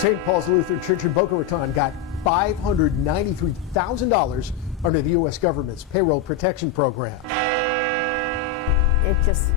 St. Paul's Lutheran Church in Boca Raton got $593,000 under the U.S. government's payroll protection program. It just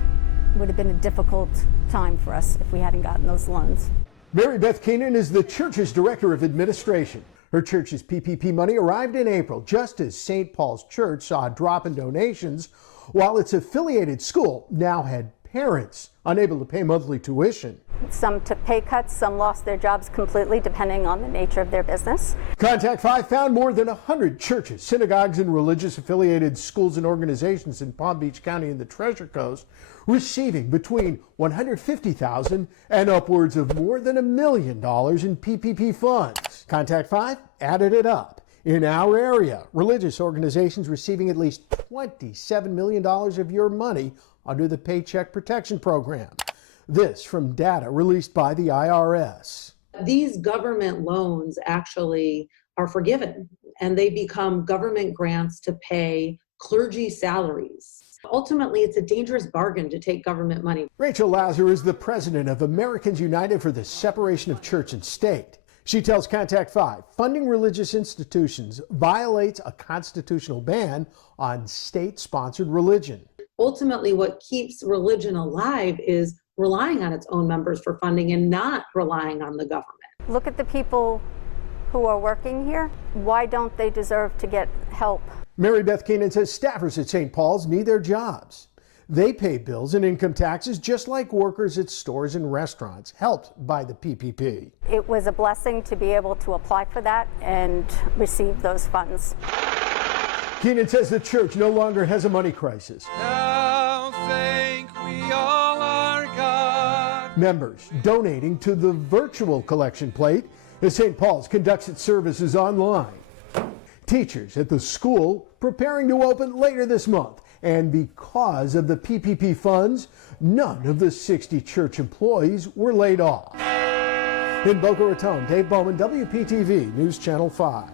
would have been a difficult time for us if we hadn't gotten those loans. Mary Beth Keenan is the church's director of administration. Her church's PPP money arrived in April, just as St. Paul's Church saw a drop in donations, while its affiliated school now had parents unable to pay monthly tuition. Some took pay cuts, some lost their jobs completely, depending on the nature of their business. Contact 5 found more than 100 churches, synagogues, and religious affiliated schools and organizations in Palm Beach County and the Treasure Coast receiving between $150,000 and upwards of more than $1 million in PPP funds. Contact 5 added it up. In our area, religious organizations receiving at least $27 million of your money under the Paycheck Protection Program. This from data released by the IRS. These government loans actually are forgiven, and they become government grants to pay clergy salaries. Ultimately, it's a dangerous bargain to take government money. Rachel Lazar is the president of Americans United for the Separation of Church and State. She tells Contact 5 funding religious institutions violates a constitutional ban on state-sponsored religion. Ultimately, what keeps religion alive is relying on its own members for funding and not relying on the government. Look at the people who are working here. Why don't they deserve to get help? Mary Beth Keenan says staffers at St. Paul's need their jobs. They pay bills and income taxes just like workers at stores and restaurants, helped by the PPP. It was a blessing to be able to apply for that and receive those funds. Keenan says the church no longer has a money crisis. Now thank we all our God. Members donating to the virtual collection plate as St. Paul's conducts its services online. Teachers at the school preparing to open later this month. And because of the PPP funds, none of the 60 church employees were laid off. In Boca Raton, Dave Bowman, WPTV News Channel 5.